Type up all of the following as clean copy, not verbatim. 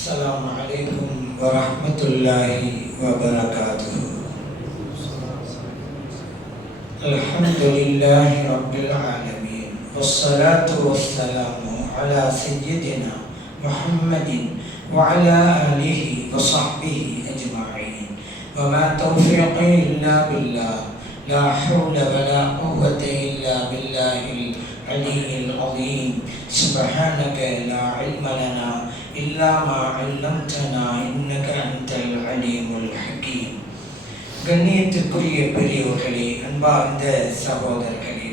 السلام عليكم ورحمة الله وبركاته. الحمد لله رب العالمين والصلاة والسلام على سيدنا محمد وعلى آله وصحبه أجمعين وما توفيقي إلا بالله لا حول ولا قوة إلا بالله العلي العظيم سبحانك لا علم لنا إلا ما علمتنا إنك أنت العليم الحكيم. கண்ணியத்திற்குரிய பெரியோர்களே, அன்பார்ந்த சகோதரர்களே,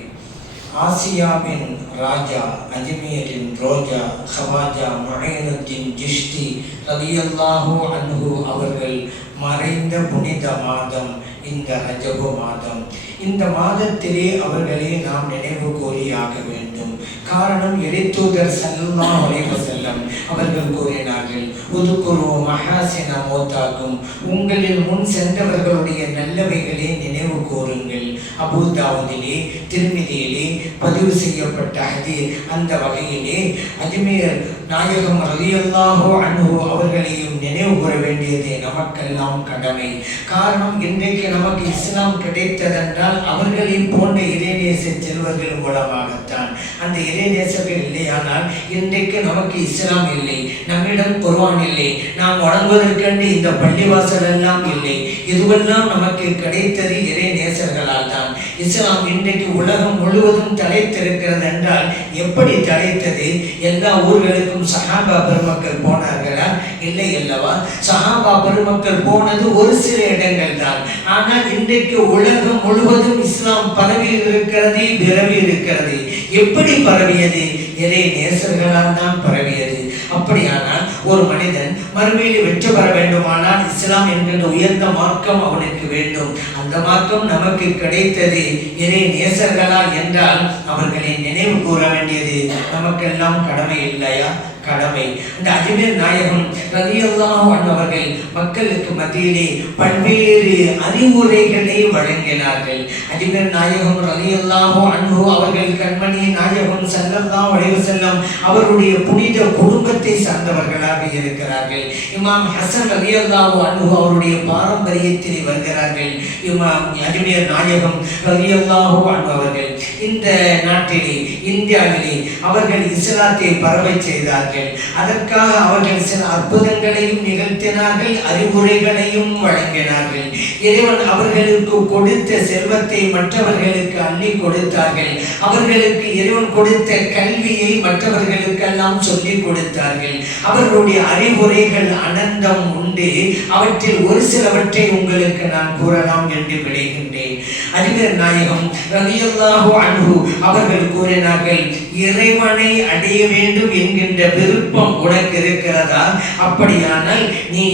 ஆசியாவின் ராஜா, அஜ்மீரின் ரோஜா, ஹவாஜா முஹைனுத்தீன் சிஷ்தி ரலியல்லாஹு அன்ஹு அவர்கள் மறைந்த புனித மாதம் இந்த ரஜபு மாதம். இந்த மாதத்திலே அவர்களை நாம் நினைவு கூறியாக வேண்டும். காரணம், இறைத்தூதர் ஸல்லல்லாஹு அலைஹி வஸல்லம் அவர்கள் கூறினார்கள், உதுகுரு மஹாசின மௌதாக்கும், உங்களில் முன் சென்றவர்களுடைய நல்லவைகளை நினைவு கூறுங்கள். அபூ தாவூதிலே, திர்மிதியிலே பதிவு செய்யப்பட்ட ஹதீஸ். அந்த வகையிலே அஜ்மீர் நாயகம் ரலியல்லாஹு அன்ஹு அவர்களையும் நினைவு கூற வேண்டியது நமக்கெல்லாம் கடமை. காரணம், இன்றைக்கு நமக்கு இஸ்லாம் கிடைத்ததென்றால் அவர்களை போன்ற இறைநேச செல்வர்கள் மூலமாகத்தான். அந்த இறைநேசர்கள் இல்லையானால் இன்றைக்கு நமக்கு இஸ்லாம் இல்லை, நம்மிடம் குர்ஆன் இல்லை, நாம் வணங்குவதற்கென்று இந்த பள்ளிவாசல் எல்லாம் இல்லை. இதுவெல்லாம் நமக்கு கிடைத்தது இறைநேசர்களால் தான். இஸ்லாம் இன்றைக்கு உலகம் முழுவதும் தலைத்திருக்கிறது என்றால் எப்படி தலைத்தது? எல்லா ஊர்களுக்கும் சஹாபா பெருமக்கள் போனார்களா? இல்லை அல்லவா? சஹாபா பெருமக்கள் போனது ஒரு சில இடங்கள் தான். ஆனால் இன்றைக்கு உலகம் முழுவதும் இஸ்லாம் பரவி இருக்கிறது, விரவி இருக்கிறது. எப்படி பரவியது? இறை நேசர்களால் தான் பரவியது. அப்படியானால் ஒரு மனிதன் மறுமையில் வெற்றி பெற வேண்டுமானால் இஸ்லாம் என்கின்ற உயர்ந்த மார்க்கம் அவனுக்கு வேண்டும். அந்த மார்க்கம் நமக்கு கிடைத்தது இறை நேசர்களால் என்றால் அவர்களை நினைவு கூற வேண்டியது நமக்கெல்லாம் கடமை இல்லையா? கடமை. அந்த அஜ்மீர் நாயகம் ரலியல்லாஹு அன்ஹு அவர்கள் மக்களுக்கு மத்தியிலே பல்வேறு அறிவுரைகளை வழங்கினார்கள். அஜ்மீர் நாயகம் ரலியல்லாஹு அன்ஹு அவர்கள் கண்மணி நாயகம் ஸல்லல்லாஹு அலைஹி வஸல்லம் அவருடைய புனித குடும்பத்தை சார்ந்தவர்களாக இருக்கிறார்கள். இமாம் ஹசன் ரலியல்லாஹு அன்ஹு அவருடைய பாரம்பரியத்தில் வருகிறார்கள். இமாம் அஜ்மீர் நாயகம் ரலியல்லாஹு அன்ஹு அவர்கள் இந்த நாட்டிலே, இந்தியாவிலே அவர்கள் இஸ்லாத்தை பரவ செய்தார்கள். அதற்காக அவர்கள் சில அற்புதங்களையும் நிகழ்த்தினார்கள், அறிவுரைகளையும் வழங்கினார்கள். இறைவன் அவர்களுக்கு கொடுத்த செல்வத்தை மற்றவர்களுக்கு அள்ளி கொடுத்தார்கள். அவர்களுக்கு இறைவன் கொடுத்த கல்வியை மற்றவர்களுக்கெல்லாம் சொல்லிக் கொடுத்தார்கள். அவர்களுடைய அறிவுரைகள் அனந்தம் உண்டு. அவற்றில் ஒரு சிலவற்றை உங்களுக்கு நான் கூறலாம் என்று விளைகின்றேன். அஜ்மீர் நாயகம் ரலியல்லாஹு அன்ஹு அவர்கள் கூறினார்கள், இறைவனை அடைய வேண்டும் என்கின்ற விருப்பம் உனக்கு இருக்கிறதா? அப்படியானால் நீ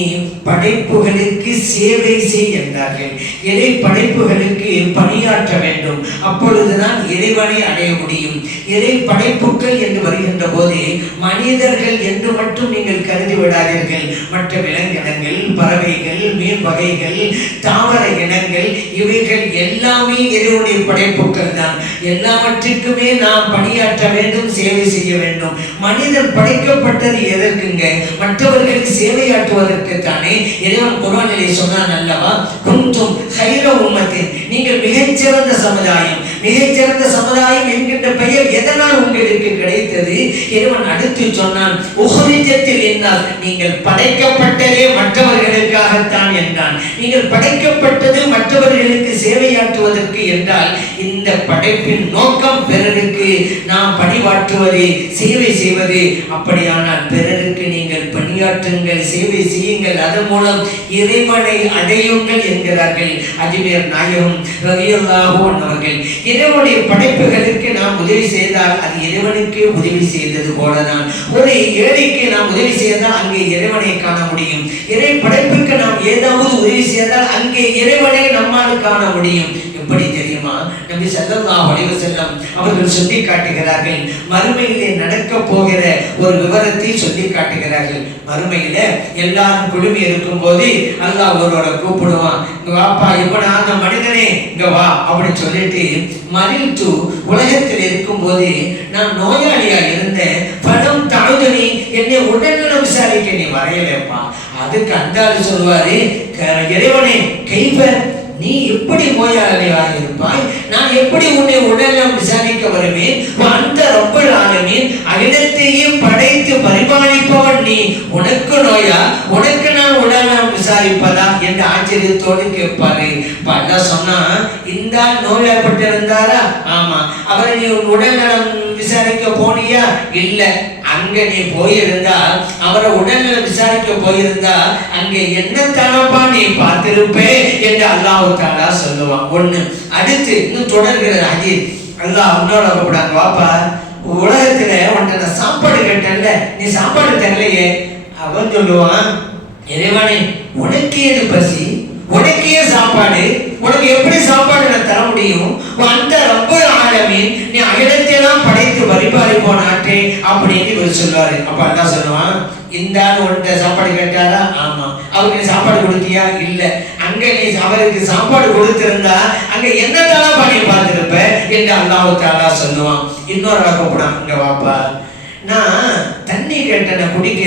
படைப்புகளுக்கு சேவை செய் என்றார்கள். இறை படைப்புகளுக்கு பணியாற்ற வேண்டும். அப்பொழுதுதான் இறைவனை அடைய முடியும். இறை படைப்புகள் என்று வருகின்ற போது மனிதர்கள் என்று மட்டும் நீங்கள் கருதி விடாதீர்கள். மற்ற விலங்கினங்கள், பறவைகள், மீன் வகைகள், தாவர இனங்கள், இவைகள் எல்லாமே இறைவனுடைய படைப்புகள் தான். எல்லாவற்றுக்குமே நாம் பணியாற்ற வேண்டும், சேவை செய்ய வேண்டும். மனிதன் படைக்கப்பட்டது எதற்குங்க? மற்றவர்களுக்கு சேவையாற்றுவதற்கு தானே. இறைவன் குர்ஆனிலே சொன்னான் அல்லவா, குன்தும் கைர உம்மத்தின், நீங்கள் மிகச்சிறந்த சமுதாயம். மிகச்சிறந்த சமுதாயம் என்கின்ற பெயர் எதனால் உங்களுக்கு கிடைத்தது? இறைவன் அடுத்து சொன்னான், உஹ்ரிஜத்தில் என்னால், நீங்கள் படைக்கப்பட்டதே மற்றவர்களுக்காகத்தான் என்றான். நீங்கள் படைக்கப்பட்டது மற்றவர்களுக்கு சேவையாற்றுவதற்கு என்றால் இந்த படைப்பின் நோக்கம் பிறருக்கு நாம் பணியாற்றுவது, சேவை செய்வது. அப்படியானால் பிறருக்கு நீங்கள் பணியாற்றுங்கள், சேவை செய்யுங்கள், அதன் மூலம் இறைவனை அடையுங்கள் என்கிறார்கள் அஜ்மீர் நாயகம் ரலியல்லாஹு அன்ஹு அவர்கள். இறைவனுடைய படைப்புகளுக்கு நாம் உதவி செய்தால் அது இறைவனுக்கு உதவி செய்தது போலதான். ஒரு ஏழைக்கு நாம் உதவி செய்தால் அங்கே இறைவனை காண முடியும். இறை படைப்புக்கு நாம் ஏதாவது உதவி செய்தால் அங்கே இறைவனை நம்மால் காண முடியும். எப்படி தெரியுமா? நபி ஸல்லல்லாஹு அலைஹி வஸல்லம் அவர்கள் சொல்லி காட்டுகிறார்கள். மறுமையிலே நடக்க போகிற ஒரு விவரத்தை சொல்லி காட்டுகிறார்கள். மறுமையில எல்லாரும் குழுமி இருக்கும் போது அல்லாஹ் ஒருவரை கூப்பிடுவான், இங்க வாப்பா, இப்ப அந்த மனிதனே இங்க வா அப்படின்னு சொல்லிட்டு, மரித்து உலகத்தில் இருக்கும் போது நான் நோயாளியா இருந்தேன், பணம் தாழ்தனி, என்னை உடல்நலம் விசாரிக்க நீ வரைய வைப்பான். அதுக்கு அந்த ஆள் சொல்லுவாரு, இறைவனே கைஃப, நீ எப்படி நோயாளியாக இருப்பாய்? நான் எப்படி உன்னை உடலம் விசாரிக்க வருவேன்? அந்த ரப்பல் ஆலமீன் அகிலத்தையே படைத்து பரிபாலிப்பவன் நீ, உனக்கு நோயா? உனக்கு நான் உடலம் விசாரிப்பதா என்று ஆச்சரியத்தோடு கேட்பாரு. அல்லாஹ் சொன்னா, இந்த நோயாப்பட்டிருந்தாரா? ஆமா. அவரை நீ உடல்நலம் விசாரிக்க போனியா? இல்ல. அங்க நீ போயிருந்தா, அவரை உடல்நலம் விசாரிக்க போயிருந்தா, அங்க என்ன தனப்பா நீ பார்த்திருப்பே என்று அல்லாஹ் தஆலா சொல்லுவான். ஒண்ணு. அடுத்து இன்னும் தொடர்கிறது ஹதீஸ். அல்லாஹ் உன்னோட கூப்பிடாங்க, வாப்பா, உலகத்துல உன்கிட்ட நான் சாப்பாடு கேட்டேன்ல, நீ சாப்பாடு தரலையே. அவன் சொல்லுவான், இறைவனே உனக்கு ஏது பசி, உனக்கு ஏன் சாப்பாடு, உனக்கு எப்படி சாப்பாடு நான் தர முடியும்? அந்த ரப்பல் ஆலமீன் நீ அகிலத்தையெல்லாம் படைத்து பரிபாலிப்போன் ஆற்றே அப்படின்னு இவர் சொல்லுவாரு. அப்ப அல்லாஹ் சொல்லுவான், இந்த ஆள் உன்கிட்ட சாப்பாடு கேட்டாரா? ஆமா. அவருக்கு நீ சாப்பாடு கொடுத்தியா? இல்ல. அங்க நீ அவருக்கு சாப்பாடு கொடுத்திருந்தா அங்க என்னதான் பண்ணி பார்த்திருப்ப என்று அல்லாஹ் தஆலா சொல்லுவான். இன்னொரு கூப்பிடான், இங்க வாப்பா, நான் தண்ணி கேட்டன குடிக்க,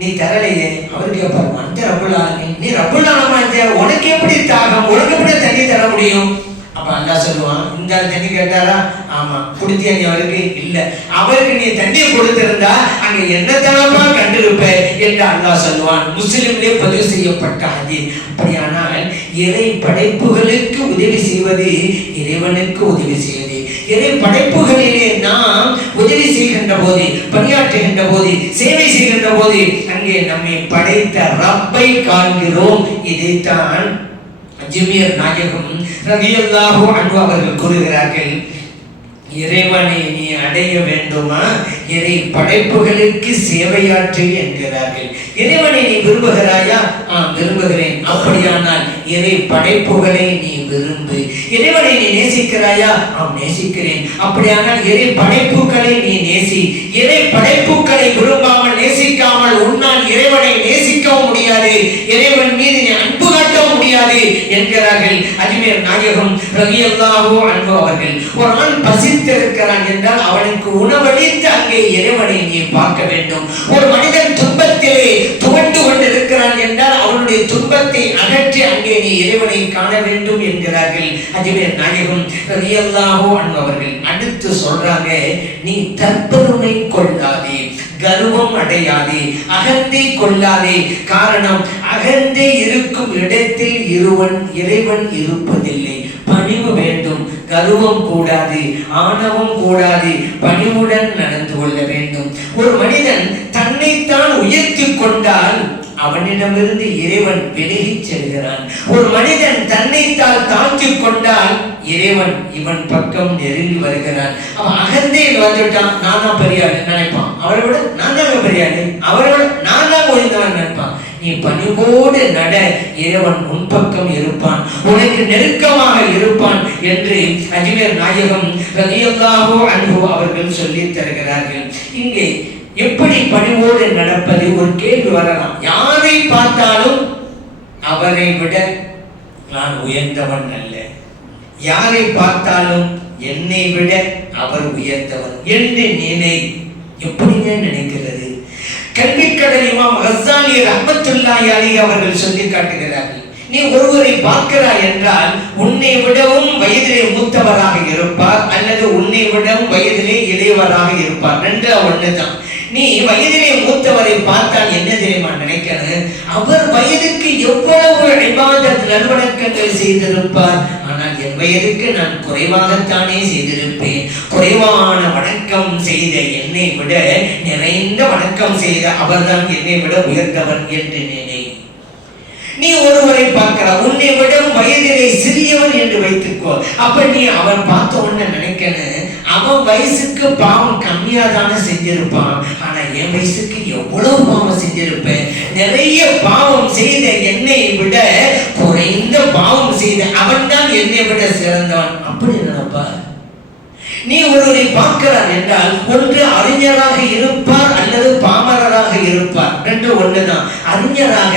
நீ தரலையே. அவரு கேட்பாரு, அந்த ரப்பல் ஆலமீன், நீ ரப்பல் ஆலமீன், உனக்கு எப்படி தாகம், உனக்கு எப்படி தண்ணி தர முடியும்? அப்ப அல்லாஹ் சொல்லுவான், இந்த தண்ணி கேட்டாரா? ஆமா. குடித்தியா நீ அவருக்கு? இல்ல. அவருக்கு நீ தண்ணியை கொடுத்திருந்தா அங்க என்னத்தனமா கண்டிருப்ப என்று அல்லாஹ் சொல்லுவான். முஸ்லிம்லே பதிவு செய்யப்பட்ட ஹதீஸ். அப்படியானால் இறை படைப்புகளுக்கு உதவி செய்வது இறைவனுக்கு உதவி செய்வது. இறை படைப்புகளிலே நாம் உதவி செய்கின்ற போது, பணியாற்றுகின்ற போது, சேவை செய்கின்ற போது அங்கே நம்மை படைத்த ரப்பை காண்கிறோம். இதைத்தான் அஜ்மீர் நாயகம் ரலியல்லாஹு அன்ஹு அவர்கள் கூறுகிறார்கள், இறைவனை நீ அடைய வேண்டுமா, இறை படைப்புகளுக்கு சேவையாற்று என்கிறார்கள். இறைவனை நீ விரும்புகிறாயா? விரும்புகிறேன். அப்படியானால் இறை படைப்புகளை நீ விரும்பு. இறைவனை நீ நேசிக்கிறாயா? நேசிக்கிறேன். அப்படியானால் இறை படைப்புகளை நீ நேசி. இறை படைப்புகளை விரும்பாமல் நேசிக்காமல் உன்னால் இறைவனை நேசிக்கவும் முடியாது, இறைவன் மீது நீ அன்பு காட்டவும் முடியாது என்கிறார்கள் அஜ்மீர் நாயகம் ரலியல்லாஹு அன்ஹு அவர்கள். ஒரு ஆள் பசித்திருக்கிறான் என்றால் அவனுக்கு உணவளித்து அங்கே இறைவனை நீ பார்க்க வேண்டும். ஒரு மனிதன் துன்பத்திலே துவண்டு கொண்டிருக்கிறான் என்றால் அவனுடைய துன்பத்தை அகற்றி அங்கே நீ இறைவனை காண வேண்டும் என்கிறார்கள் அஜ்மீர் நாயகம் ரலியல்லாஹு அன்ஹு அவர்கள். அடுத்து சொல்றாங்க, நீ தற்பெருமை கொள்ளாதே, கர்வம் அடையாதே, அகந்தை கொள்ளாதே. காரணம், அகந்தை இருக்கும் இடத்தில் இறைவன் இருப்பதில்லை. பணிவு வேண்டும், கர்வம் கூடாது, ஆணவம் கூடாது, பணிவுடன் நடந்து கொள்ள வேண்டும். ஒரு மனிதன் தன்னைத்தான் உயர்த்தி கொண்டால் அவனிடமிருந்து இறைவன் விலகிச் செல்கிறான். ஒரு மனிதன் தன்னைத்தான் தாழ்த்திக் கொண்டால் இறைவன் இவன் பக்கம் நெருங்கி வருகிறான். அவன் அகந்தையில் வந்துட்டான், நான் தான் பெரியாள் நினைப்பான். அவரை விட நான் தான் பெரியாள், அவரை விட நான் தான் ஒழிந்தவன் நினைப்பான். நீ பணிவோடு நட, இறைவன் உன் பக்கம் இருப்பான், உனக்கு நெருக்கமாக இருப்பான் என்று அஜ்மீர் நாயகம் ரலியல்லாஹு அன்ஹு அவர்கள் சொல்லி தருகிறார்கள். இங்கே எப்படி பணிவோடு நடப்பது? ஒரு கேள்வி வரலாம். யாரை பார்த்தாலும் அவரை விட நான் உயர்ந்தவன் அல்ல, யாரை பார்த்தாலும் என்னை விட அவர் உயர்ந்தவன் என்று நினை. எப்படிங்க நினைக்கிறது? கல்விக்கடல் இமாம் கஸ்ஸாலி ரஹ்மத்துல்லாஹி அலைஹி அவர்கள் சொல்லி காட்டுகிறார்கள், நீ ஒருவரை பார்க்கிறாய் என்றால் உன்னை விடவும் வயதிலே மூத்தவராக இருப்பார் அல்லது உன்னை விடவும் வயதிலே இளையவராக இருப்பார். ரெண்டு ஒண்ணுதான். நீ வயதிலே மூத்தவரை பார்த்தால் என்ன தெரியுமா நினைக்கணும்? அவர் வயதுக்கு எவ்வளவு இபாதத் நல்வணக்கங்கள் செய்திருப்பார், ஆனால் என் வயதுக்கு நான் குறைவாகத்தானே செய்திருப்பேன். குறைவான வணக்கம் செய்த என்னை விட நிறைந்த வணக்கம் செய்த அவர்தான் என்னை விட உயர்ந்தவர் என்று நினை. நீ ஒருவரை பார்க்கிற, உன்னை விட வயதிலே சிறியவன் என்று வைத்துக்கோ. அப்ப நீ அவன் பார்த்த உடனே நினைக்கணும், அவன் வயசுக்கு பாவம் கம்மியா தானே செஞ்சிருப்பான், ஆனா என் வயசுக்கு எவ்வளவு பாவம் செஞ்சிருப்பேன். நிறைய பாவம் செய்த என்னை விட குறைந்த பாவம் செய்த அவன் தான் என்னை விட சிறந்தவன். அப்படி நினைப்பா. நீ ஒருவரை பார்க்கிறார் என்றால் ஒன்று அறிஞராக இருப்பார் அல்லது பாமரராக இருப்பார். ரெண்டு ஒண்ணுதான். அறிஞராக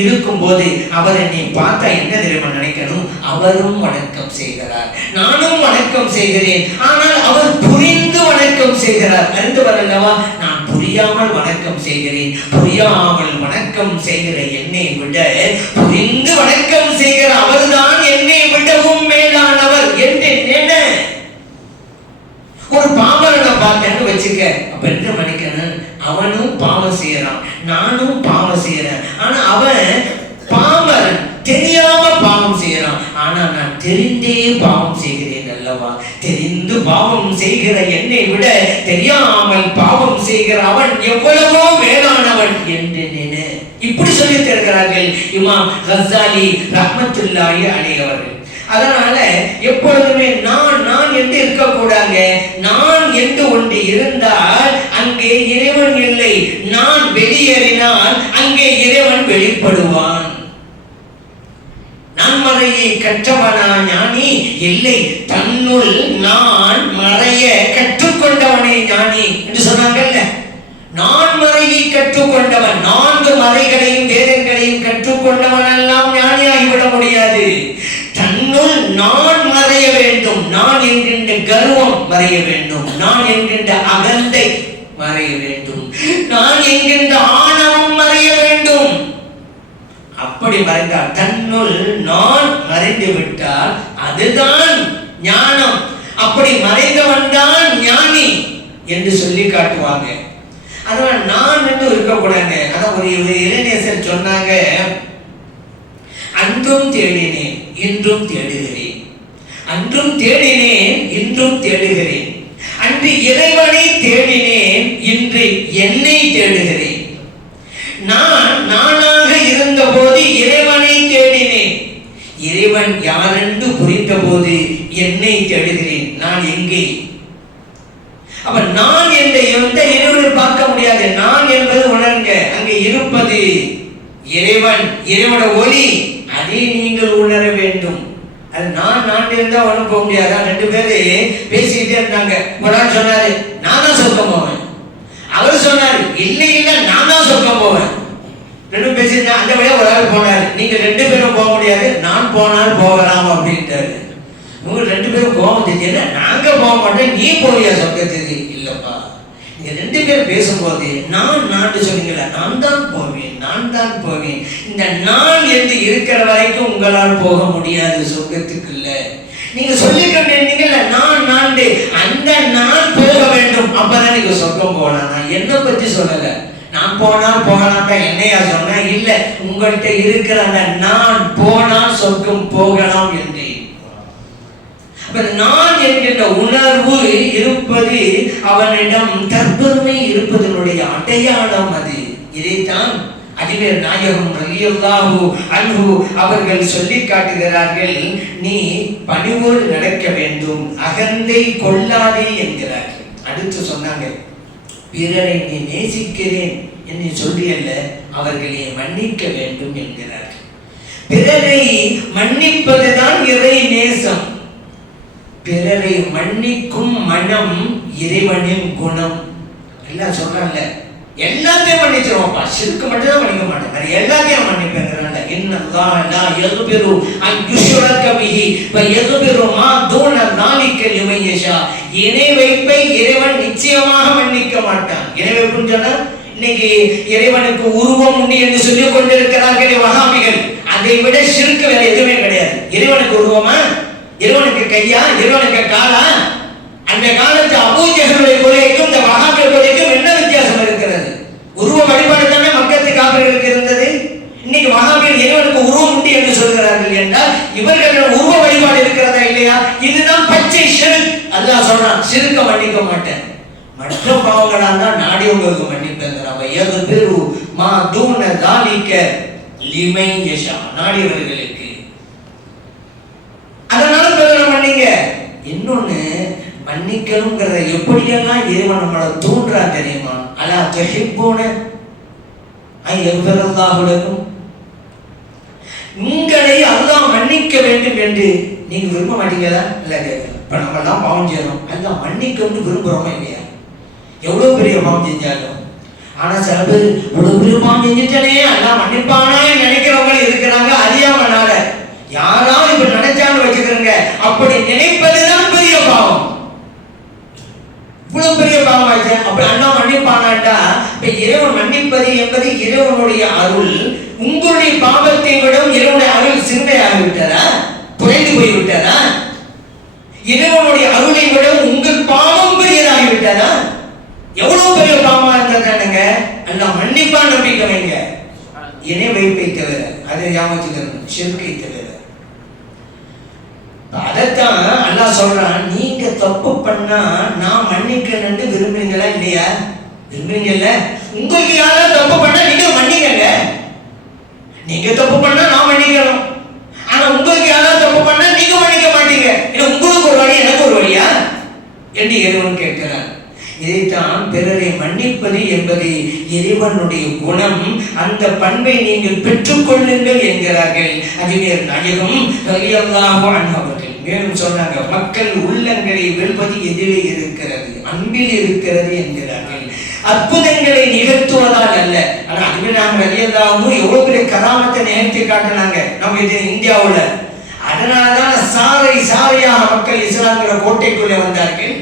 இருக்கும் போது அவரை நீ பார்த்தா என்ன தெரியுமா நினைக்கணும்? அவரும் வணக்கம் செய்கிறார், நானும் வணக்கம் செய்கிறேன், ஆனால் அவர் புரிந்து வணக்கம் செய்கிறார். அறிந்தவர் அல்லவா? நான் புரிய புரியாமல் வணக்கம் செய்கிறேன். புரியாமல் வணக்கம் செய்கிற என்னை விட புரிந்து வணக்கம் செய்கிற அவர்தான் என்னை விடவும் மேலானவர் என்று நினை. ஒரு பாமரனை பார்த்தேன்னு வச்சுக்க, அப்ப என்ன மன்னிக்கணும், அவனும் பாவம் செய்யறான், நானும் பாவம் செய்யறேன். ஆனா அவன் பாமரன் தெரியாம பாவம் செய்யறான், ஆனா நான் தெரிந்தே பாவம் செய்கிறேன் அல்லவா. தெரிந்து பாவம் செய்கிற என்னை விட தெரியாமல் பாவம் செய்கிற அவன் எவ்வளவோ மேலானவன் என்று நினை. இப்படி சொல்லி தருகிறார்கள் இமாம் கஸ்ஸாலி ரஹ்மத்துல்லாஹி அலைஹி அவர்கள். அதனால எப்பொழுதுமே நான் நான் என்று இருக்கக்கூடாது. நான் என்று ஒன்று இருந்தால் அங்கே இறைவன் இல்லை. நான் வெளியேறினால் அங்கே இறைவன் வெளிப்படுவான். நான் மறையை கற்றவனா ஞானி இல்லை, தன்னுள் நான் மறைய கற்றுக்கொண்டவனே ஞானி என்று சொன்னாங்கல்ல. நான் மறையை கற்றுக்கொண்டவன், 4 மறைகளையும் வேதங்களையும் கற்றுக்கொண்டவன் எல்லாம் ஞானியாகிவிட முடியாது. தன்னுள் நான் மறைய வேண்டும். நான் என்கின்ற கர்வம் மறைய வேண்டும், நான் என்கின்ற அகந்தை மறைய வேண்டும், நான் என்கின்ற ஆணவம் மறைய வேண்டும். அப்படி மறைந்தால், தன்னுள் நான் மறைந்து விட்டால் அதுதான் ஞானம். அப்படி மறைந்தவன் தான் ஞானி என்று சொல்லி காட்டுவாங்க. அதனால நான் என்று இருக்கக்கூடாது. அதான் ஒரு இளைஞர் சொன்னாங்க, அன்றும் தேடினேன் இன்றும் தேடுகிறேன், அன்றும் தேடினேன் இன்றும் தேடுகிறேன், அன்று இறைவனை தேடினேன் இன்று என்னை தேடுகிறேன். நான் நானாக இருந்த போது இறைவனை தேடினேன், இறைவன் யாரென்று புரிந்த போது என்னை தேடுகிறேன். நான் எங்கே? அப்ப நான் என்ற இறைவனை பார்க்க முடியாது. நான் என்பது உணர்ங்க, அங்கே இருப்பது இறைவன், இறைவனோட ஒளி, அதை நீங்கள் உணர வேண்டும். அது நான் இருந்தா ஒண்ணும் போக முடியாது. 2 பேரு பேசிக்கிட்டே இருந்தாங்க. ஒரு ஆள் சொன்னாரு, நான் தான் சொர்க்கம் போவேன். அவர் சொன்னாரு, இல்லை இல்ல நான் தான் சொர்க்கம் போவேன். 2 பேசிட்டு அந்த வழியா ஒரு ஆள் போனாரு, நீங்க 2 பேரும் போக முடியாது, நான் போனால் போகலாம் அப்படின்ட்டாரு. உங்க 2 பேரும் கோபம் தெரியல, நாங்க போக மாட்டோம், நீ போறியா சொர்க்கத்துக்கு? இல்லப்பா, நீங்க 2 பேரும் பேசும்போது நான் சொன்னீங்களா, நான் தான் போவேன், நான் தான் போவேன். இந்த நான் என்று இருக்கிற வரைக்கும் உங்களால் போக முடியாது சொர்க்கத்துக்கு. இல்ல நீங்க சொல்லிக்கொண்டிருந்தீங்கல்ல நான் அந்த நான் போக வேண்டும், அப்பதான் நீங்க சொர்க்கம் போகலாம். நான் என்ன பத்தி சொல்லல, நான் போனால் போகலாம் தான் என்னையா சொன்ன? இல்ல, உங்கள்கிட்ட இருக்கிற அந்த நான் போனால் சொர்க்கம் போகலாம் என்று. நான் என்கின்ற உணர்வு இருப்பது அவனிடம் தற்பெருமை இருப்பதனுடைய அடையாளம். அது இதைத்தான் அஜ்மீர் நாயகம் ரலியல்லாஹு அன்ஹு அவர்கள் சொல்லி காட்டுகிறார்கள். நீ பணிவோடு நடக்க வேண்டும், அகந்தை கொள்ளாதே என்கிறார்கள். அடுத்து சொன்னாங்க, பிறரை நீ நேசிக்கிறேன் என்று சொல்லியல்ல, அவர்களை மன்னிக்க வேண்டும் என்கிறார்கள். பிறரை மன்னிப்பதுதான் இறை நேசம். பிறரை மன்னிக்கும் மனம் இறைவனின் குணம். எல்லாம் சொல்றாங்க, எல்லாத்தையும் மன்னிச்சிருவோம்ப்பா, சிறுக்கு மட்டும் தான் மன்னிக்க மாட்டேன், வேற எல்லாத்தையும் மன்னிப்பேங்கிறாங்க. இன்னல்லாஹ லா யக்பிரு அன் யுஷ்ரக பிஹி வ யக்பிரு மா தூன ஸாலிக லிமன் யஷா. இணை வைப்பை இறைவன் நிச்சயமாக மன்னிக்க மாட்டான். இணை வைப்புன்னு சொன்னா இன்னைக்கு இறைவனுக்கு உருவம் உண்டு என்று சொல்லிக் கொண்டிருக்கிறார்கள் வஹாபிகள். அதை விட ஷிர்க் வேற எதுவுமே கிடையாது. இறைவனுக்கு உருவமா? இறைவனுக்கு கையா? இறைவனுக்கு காலா? அந்த காலத்து அபூ ஜஹலுடைய கொலைக்கும் இந்த வஹாபிகள் கொலைக்கும் என்ன வித்தியாசம் இருக்கிறது? உருவ வழிபாடு தானே மக்களுக்கு காபிர்களுக்கு இருந்தது. இன்னைக்கு வஹாபிகள் இறைவனுக்கு உருவம் உண்டு என்று சொல்கிறார்கள் என்றால் இவர்களிடம் உருவ வழிபாடு இருக்கிறதா இல்லையா? இதுதான் பச்சை ஷிர்க். அல்லாஹ் சொல்றான், ஷிர்க்க மன்னிக்க மாட்டேன், மற்ற பாவங்களா தான் நாடி உங்களுக்கு மன்னிப்பேங்கிறான். யக்பிரு மா தூன ஸாலிக லிமன் யஷா, நாடியவர்களுக்கு. அதனால பிறரை மன்னிங்க. இன்னொன்னு, மன்னிக்கணுங்கிறத எப்படியெல்லாம் இறைவன் நம்மளை தூண்டுறா தெரியுமா? அலா துஹிப்பூன ஐ யக்ஃபிரல்லாஹு லக்கும், உங்களை அல்லாஹ் மன்னிக்க வேண்டும் என்று நீங்க விரும்ப மாட்டீங்களா? இல்ல கேட்கலாம். இப்ப நம்ம எல்லாம் பாவம் செய்யணும், அல்லாஹ் மன்னிக்கணும்னு விரும்புறோமா இல்லையா? எவ்வளவு பெரிய பாவம் செஞ்சாலும். ஆனா சில பேர் இவ்வளவு பெரிய பாவம் செஞ்சுட்டே அல்லாஹ் மன்னிப்பானா நினைக்கிறவங்க இருக்கிறாங்க, அறியாமனால. யாராவது இப்ப நினைச்சாலும் வச்சுக்கிறங்க, அப்படி நினைப்பதுதான் பெரிய பாவம். இவ்வளவு பெரிய பாவம் ஆயிடுச்சு. அப்படி அண்ணா மன்னிப்பானாட்டா இப்ப இறைவன் மன்னிப்பது என்பது இறைவனுடைய அருள். உங்களுடைய பாவத்தை விட இறைவனுடைய அருள் சிறுமையாகிவிட்டதா, குறைந்து போய்விட்டதா? இறைவனுடைய அருளை விட உங்கள் பாவம் பெரியதாகிவிட்டதா? எவ்வளவு பெரிய பாவமா இருந்தாங்க, அல்லாஹ் மன்னிப்பா நம்பிக்கை வைங்க. இணை வைப்பை தவிர, அதை ஞாபகத்துக்கு ஷிர்கை தவிர. அதைத்தான் அல்லாஹ் சொல்றான், நீங்க தப்பு பண்ணா நான் மன்னிக்கணும்னு விரும்புறீங்களா இல்லையா? விரும்புறீங்கல்ல. உங்களுக்கு யாராவது தப்பு பண்ணா நீங்க மன்னிக்கங்க. நீங்க தப்பு பண்ணா நான் மன்னிக்கணும். ஆனா உங்களுக்கு யாராவது தப்பு பண்ணா நீங்க மன்னிக்க மாட்டீங்க. ஏன்னா உங்களுக்கு ஒரு வழி எனக்கு ஒரு வழியா என்று இறைவன் கேட்கிறார். இதைத்தான் பிறரை மன்னிப்பது என்பது இறைவனுடைய குணம். அந்த பண்பை நீங்கள் பெற்றுக்கொள்ளுங்கள் என்கிறார்கள் அஜ்மீர் நாயகம் ரலியல்லாஹு அன்ஹு அவர்கள். மேலும் சொன்னாங்க, மக்கள் உள்ளங்களை வெல்வது எதிலே இருக்கிறது, அன்பில் இருக்கிறது என்கிறார்கள். அற்புதங்களை நிகழ்த்துவதால் அல்ல. ஆனா அஜ்மீர் நாயகம் ரலியல்லாஹு எவ்வளவு பெரிய கராமத்தை நிகழ்த்தி காட்டினாங்க நம்ம இது இந்தியாவுல. அதனாலதான் சாறை சாறையாக மக்கள் இஸ்லாம்ங்கிற கோட்டைக்குள்ளே வந்தார்கள்.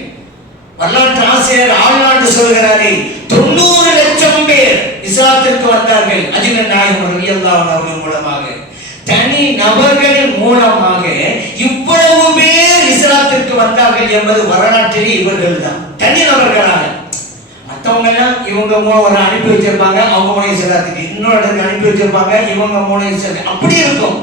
வரலாற்று ஆசிரியர் ஆழ்நாட்டு சொல்கிறாரே, 90 லட்சம் பேர் இஸ்லாத்திற்கு வந்தார்கள் அஜ்மீர் நாயகம் ரலியல்லாஹு அவர்கள் மூலமாக. தனி நபர்களின் மூலமாக இவ்வளவு பேர் இஸ்லாத்திற்கு வந்தார்கள் என்பது வரலாற்றிலே இவர்கள் தான், தனி நபர்களாக. மற்றவங்க எல்லாம் இவங்க ஒரு அனுப்பி வச்சிருப்பாங்க, அவங்க மூலம் இஸ்லாத்துக்கு, இன்னொரு இடத்துக்கு அனுப்பி வச்சிருப்பாங்க, இவங்க மூலம் இஸ்லாத்துக்கு, அப்படி இருக்கும்.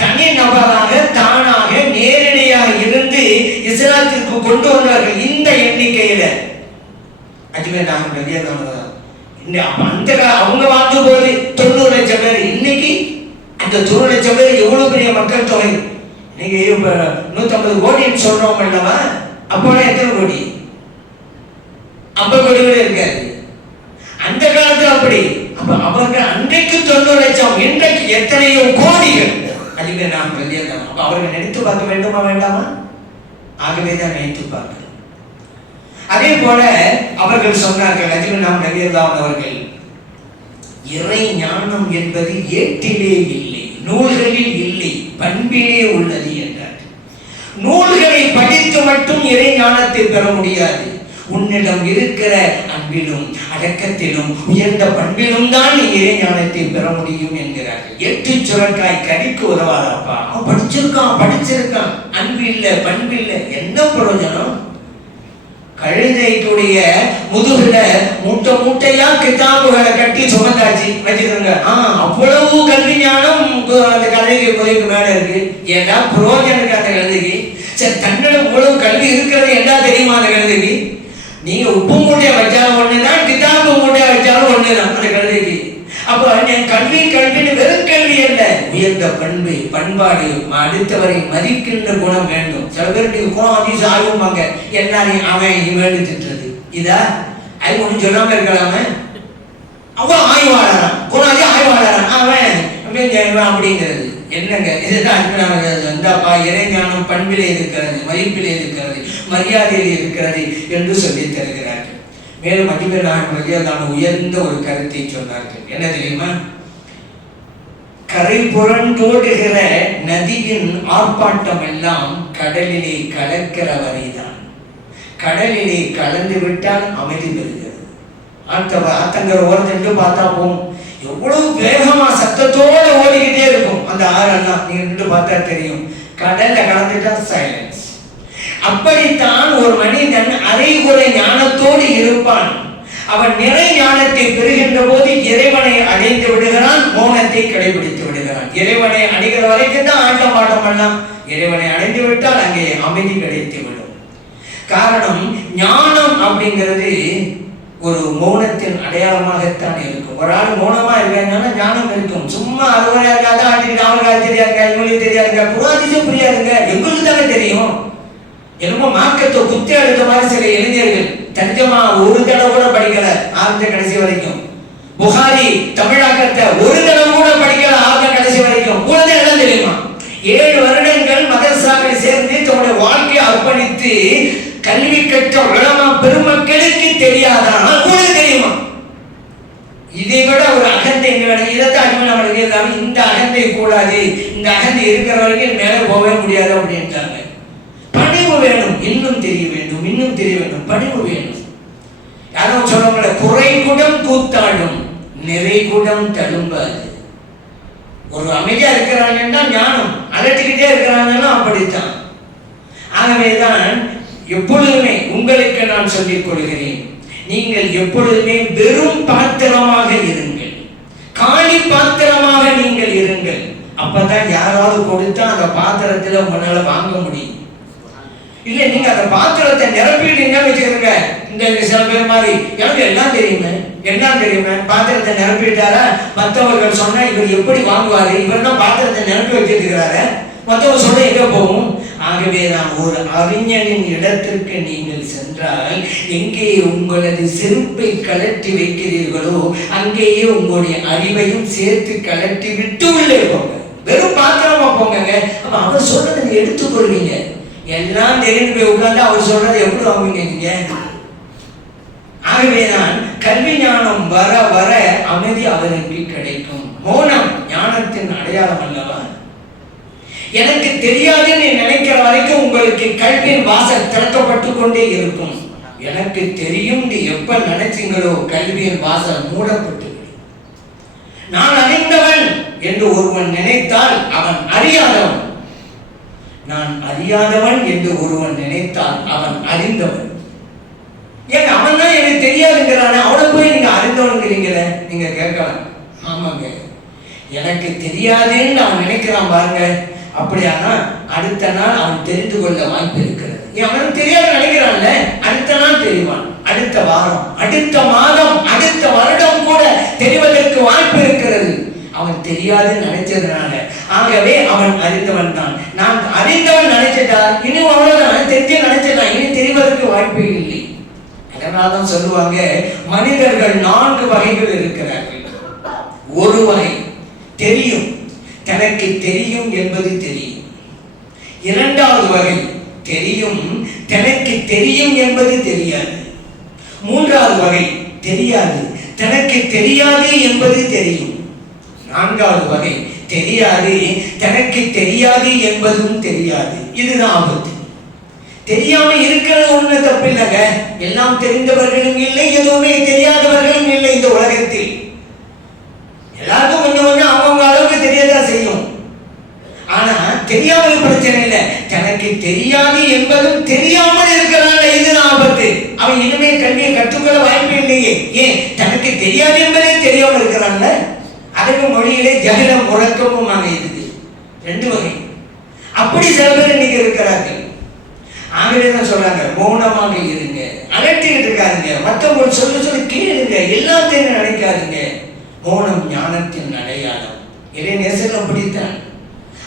தனி நபராக தானாக நேரடியாக இருந்து இஸ்லாத்திற்கு கொண்டு வந்தார்கள். இந்த எண்ணிக்கையில அஜ்மீர் நாயகம் ரலியல்லாஹு அந்த அவங்க வாழ்ந்த போது 90 லட்சம் பேர். இன்னைக்கு அந்த 90 லட்சம் பேர் எவ்வளவு பெரிய மக்கள் தொகை. இன்னைக்கு 150 கோடின்னு சொல்றோம் அல்லவா? அப்போலாம் எத்தனை கோடி? 50 கோடி கூட இருக்காது. அந்த காலத்துல அப்படி. அப்ப அவர்கள் அன்றைக்கு 90 லட்சம், இன்றைக்கு எத்தனையோ கோடிகள் அஜ்மீர் நாயகம் ரலியல்லாஹு. அப்ப அவர்கள் நினைத்து பார்க்க வேண்டுமா வேண்டாமா? ஆகவேதான் நினைத்து பார்க்க. அதே போல அவர்கள் சொன்னார்கள், அஜ்மீர் நாயகம் ரலியல்லாஹு அவர்கள், இறை ஞானம் என்பது ஏட்டிலே இல்லை, நூல்களில் இல்லை, பண்பிலே உள்ளது என்றார். நூல்களை படித்து மட்டும் இறை ஞானத்தை பெற முடியாது. உன்னிடம் இருக்கிற அன்பிலும் அடக்கத்திலும் உயர்ந்த பண்பிலும் தான் நீ இறை ஞானத்தை பெற முடியும் என்கிறார்கள். 8 சுரக்காய் கடிக்கு உதவாதப்பா, அவன் படிச்சிருக்கான், அன்பு இல்லை, பண்பு இல்லை, என்ன பிரயோஜனம்? கழுதைக்குடைய முதுகுல மூட்டை மூட்டையா கிதாபுகளை கட்டி சுமந்தாச்சு வச்சுக்கிறோங்க. அவ்வளவு கல்வி ஞானம் அந்த கழுதைக்கு குதிரைக்கு மேல இருக்கு. ஏன்னா புரோஜனம் இருக்கு அந்த கழுதைக்கு. சரி, தன்னிடம் இவ்வளவு கல்வி இருக்கிறது என்ன தெரியுமா அந்த கழுதைக்கு? நீங்க உப்பு மூட்டையை வச்சாலும் ஒண்ணுதான், கிதாபு மூட்டையை வச்சாலும் ஒண்ணுதான் அந்த கழுதைக்கு. அப்போ கல்வின்னு வெறும் கல்வி அல்ல, உயர்ந்த பண்பு, பண்பாடு, அடுத்தவரை மதிக்கின்ற குணம் வேண்டும். சில பேருக்கு குணம் அதிகம் ஆய்வுமாங்க, எல்லாரையும் அவன் இவன் திட்டுறது. இதா அது ஒன்றும் சொல்லாம இருக்கலாம? அவன் ஆய்வாளரான், குணாதி ஆய்வாளரான், அவன் அப்படிங்கிறது என்னங்க? இதுதான் இந்தாப்பா இறை ஞானம் பண்பிலே இருக்கிறது, மதிப்பிலே இருக்கிறது, மரியாதையில் இருக்கிறது என்று சொல்லி தருகிறார்கள். மேலும் அஜ்மீர் நாயகம் ரலியல்லாஹு உயர்ந்த ஒரு கருத்தை சொன்னார்கள். என்ன தெரியுமா? கரை புரண்டோடுகிற நதியின் ஆர்ப்பாட்டம் எல்லாம் கடலிலே கலக்கிற வரைதான். கடலிலே கலந்து விட்டால் அமைதி பெறுகிறது. ஆத்தங்கர ஓரத்து பார்த்தா போகும், எவ்வளவு வேகமா சத்தத்தோட ஓடிக்கிட்டே இருக்கும் அந்த ஆறெல்லாம். நீங்க நின்று பார்த்தா தெரியும். கடல்ல கலந்துட்டா சைலன்ஸ். அப்படித்தான் ஒரு மனிதன் அரைகுறை ஞானத்தோடு இருப்பான். அவன் நிறை ஞானத்தை பெறுகின்ற போது இறைவனை அடைந்து விடுகிறான், மௌனத்தை கடைபிடித்து விடுகிறான். இறைவனை அடைகிற வரைக்கும் தான் ஆட்டம் பாட்டம் பண்ணலாம். இறைவனை அடைந்து விட்டால் அங்கே அமைதி கிடைத்து விடும். காரணம், ஞானம் அப்படிங்கிறது ஒரு மௌனத்தின் அடையாளமாகத்தான் இருக்கும். ஒரு ஆள் மௌனமா இருக்காங்கன்னா ஞானம் இருக்கும். சும்மா அறுவரையா இருக்காது, ஆட்டிட்டு அவனுக்கு தெரியாதுங்க, இவங்களுக்கு தெரியாதுங்க, புராதிசம் புரியாதுங்க, எங்களுக்கு தானே தெரியும். என்னமோ மார்க்கத்தை குத்தி எடுத்த மாதிரி சில இளைஞர்கள் தர்ஜமா ஒரு தடவை கூட படிக்கல ஆரம்ப கடைசி வரைக்கும். புகாரி தமிழாக்கத்தை ஒரு தடவை கூட படிக்கல ஆரம்ப கடைசி வரைக்கும். உடனே எல்லாம் தெரியுமா? 7 வருடங்கள் மதரசாவில் சேர்ந்து தன்னுடைய வாழ்க்கையை அர்ப்பணித்து கல்வி கற்ற உலமா பெருமக்களுக்கு தெரியாதான் உங்களுக்கு தெரியுமா? இதை விட ஒரு அகந்தை இதைத்தான் அவனுக்கு எல்லாமே. இந்த அகந்தை கூடாது, இந்த அகந்தை இருக்கிற வரைக்கும் மேலே போகவே முடியாது அப்படின்ட்டாங்க. பணிவு வேணும், இன்னும் தெரிய வேண்டும், இன்னும் தெரிய வேண்டும், பணிவு வேணும். யாரும் சொல்லுவாங்க, குறை குடம் கூத்தாடி நிறைகுடம் தழும்பாது. ஒரு அமைதியா இருக்கிறாங்கன்னா ஞானம், அலட்டிக்கிட்டே இருக்கிறாங்கன்னா அப்படித்தான். ஆகவேதான் எப்பொழுதுமே உங்களுக்கு நான் சொல்லிக் கொள்கிறேன், நீங்கள் எப்பொழுதுமே வெறும் பாத்திரமாக இருங்கள், காலி பாத்திரமாக நீங்கள் இருங்கள். அப்பதான் யாராவது கொடுத்தா அந்த பாத்திரத்துல உங்களால வாங்க முடியும். இல்ல நீங்க அந்த பாத்திரத்தை நிரப்பிட்டீங்கன்னு வச்சுக்கிறீங்க. இந்த சில பேர் மாதிரி எனக்கு எல்லாம் தெரியுமே பாத்திரத்தை நிரப்பிட்டாரா, மற்றவர்கள் சொன்னா இவர் எப்படி வாங்குவாரு, இவர் தான் பாத்திரத்தை நிரப்பி வச்சிருக்கிறாரு, மற்றவங்க சொல்ல எங்க போகும். ஆகவே நான் ஒரு அறிஞனின் இடத்திற்கு நீங்கள் சென்றால் எங்கே உங்களது செருப்பை கலட்டி வைக்கிறீர்களோ அங்கேயே உங்களுடைய அறிவையும் சேர்த்து கலட்டி விட்டு உள்ளே போங்க. வெறும் பாத்திரமா போங்க. அப்ப அவர் சொல்றதை நீங்க எடுத்துக்கொள்வீங்க. எல்லாம் தெரிந்து போய் உட்கார்ந்து அவர் சொல்றதை எப்படி வாங்குவீங்க நீங்க? ஆகவேதான் கல்வி ஞானம் வர வர அமைதி அவருக்கு கிடைக்கும். மௌனம் ஞானத்தின் அடையாளம் அல்லவா? எனக்கு தெரியாதுன்னு நினைக்கிற வரைக்கும் உங்களுக்கு கல்வியின் வாசல் திறக்கப்பட்டு கொண்டே இருக்கும். எனக்கு தெரியும் எப்ப நினைச்சீங்களோ கல்வியின் வாசல் மூடப்பட்டு. நான் அறிந்தவன் என்று ஒருவன் நினைத்தால் அவன் அறியாதவன், நான் அறியாதவன் என்று ஒருவன் நினைத்தால் அவன் அறிந்தவன். ஏங்க அவன் தான் எனக்கு தெரியாதுங்கிறானே, அவனை போய் நீங்க அறிந்தவனுங்கிறீங்களே. நீங்க கேட்கலாம், ஆமாங்க எனக்கு தெரியாதுன்னு அவன் நினைக்கிறான் பாருங்க, அப்படியானா அடுத்த நாள் அவன் தெரிந்து கொள்ள வாய்ப்பு இருக்கிறது. அவனுக்கு தெரியாது நினைக்கிறான்ல, அடுத்த நாள் தெரிவான், அடுத்த வாரம், அடுத்த மாதம், அடுத்த வருடம் கூட தெரிவதற்கு வாய்ப்பு இருக்கிறது. அவன் தெரியாது நினைச்சதுனால. ஆகவே அவன் அறிந்தவன் தான். நான் அறிந்தவன் நினைச்சிட்டான், இனி அவ்வளவுதான், தெரிஞ்சு நினைச்சிட்டான், இனி தெரிவதற்கு வாய்ப்பு இல்லை. அதனால்தான் சொல்லுவாங்க, மனிதர்கள் 4 வகைகள் இருக்கிறார்கள். ஒரு வகை தெரியும், தனக்கு தெரியும் என்பது தெரியும். இரண்டாவது வகை தெரியும், தனக்கு தெரியும் என்பது தெரியாது. மூன்றாவது வகை தெரியாது, தனக்கு தெரியாது என்பது தெரியும். நான்காவது வகை தெரியாது, தனக்கு தெரியாது என்பதும் தெரியாது. இதுதான் ஆபத்து. தெரியாம இருக்கிறது ஒண்ணு தப்பு இல்லைங்க. எல்லாம் தெரிந்தவர்களும் இல்லை, எதுவுமே தெரியாதவர்களும் இல்லை இந்த உலகத்தில். எல்லாருக்கும் கொஞ்சம் கொஞ்சம் அவங்க அளவுக்கு தெரியதான் செய்யும். ஆனா தெரியாமல் பிரச்சனை இல்லை, தனக்கு தெரியாது என்பதும் தெரியாமல் இருக்கிறாங்க, இதுதான் ஆபத்து. அவன் இனிமே கல்வியை கற்றுக்கொள்ள வாய்ப்பு இல்லையே. ஏன்? தனக்கு தெரியாது என்பதே தெரியாமல் இருக்கிறாங்க. அரபு மொழியிலே ஜஹலம் முழக்கமும் இருக்குது. 2 வகை. அப்படி சில பேர் இன்னைக்கு இருக்கிறார்கள். ஆங்கிலம் சொல்றாங்க, மௌனமாக இருங்க, அலட்டிக்கிட்டு இருக்காருங்க, மற்றவங்க சொல்லி கேளுங்க, எல்லாத்தையும் நினைக்காதுங்க. மௌனம் ஞானத்தின் அடையாளம். இறைநேசர் அப்படித்தான்,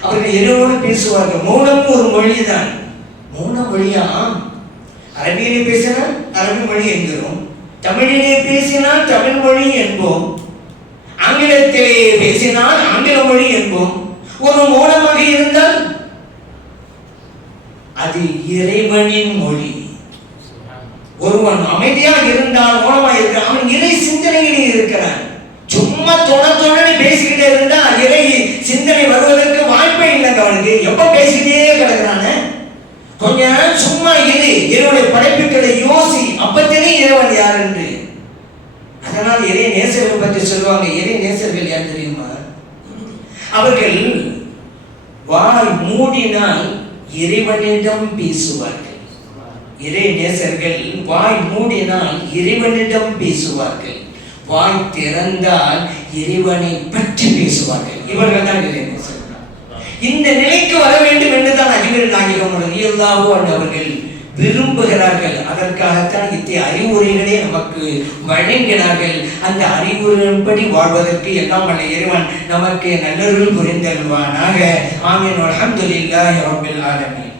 அவர்கள் இறைவோடு பேசுவார்கள். மௌனம் ஒரு மொழிதான். மௌன மொழியா? அரபியிலே பேசினால் அரபி மொழி என்கிறோம், தமிழிலே பேசினால் தமிழ் மொழி என்போம், ஆங்கிலத்திலே பேசினால் ஆங்கில மொழி என்போம். ஒரு மௌனமாக இருந்தால் அது இறைவனின் மொழி. ஒருவன் அமைதியாக இருந்தால், மௌனமாக இருக்கிறான், அவன் இறை சிந்தனையிலே இருக்கிறான். சும்மா தொடர்ந்து பேசிக்கிட்டே இருந்தா இறை சிந்தனை வருவதற்கு வாய்ப்பே இல்லைங்க அவனுக்கு. எப்ப பேசிக்கிட்டே கிடக்குறான, கொஞ்ச நேரம் சும்மா இரு, இறைவனுடைய படைப்புகளை யோசி, அப்பத்திலே இறைவன் யார் என்று. அதனால் இறை நேசர்கள் பற்றி சொல்லுவாங்க. இறை நேசர்கள் யார் தெரியுமா? அவர்கள் வாய் மூடினால் இறைவனிடம் பேசுவார்கள். இறை நேசர்கள் வாய் மூடினால் இறைவனிடம் பேசுவார்கள், வாய் திறந்தால் இறைவனை பற்றி பேசுவார்கள். இவர்கள் தான் இறை நேசர்கள். இந்த நிலைக்கு வர வேண்டும் என்றுதான் அஜ்மீர் நாயகம் ரலியல்லாஹு அன்ஹு அவர்கள் விரும்புகிறார்கள். அதற்காகத்தான் இத்தகைய அறிவுரைகளே நமக்கு வழங்கினார்கள். அந்த அறிவுரையின்படி வாழ்வதற்கு எல்லாம் வல்ல இறைவன் நமக்கு நல்லருள் புரிந்தல்வானாக. ஆமீன். அல்ஹம்துலில்லாஹி ரப்பில் ஆலமீன்.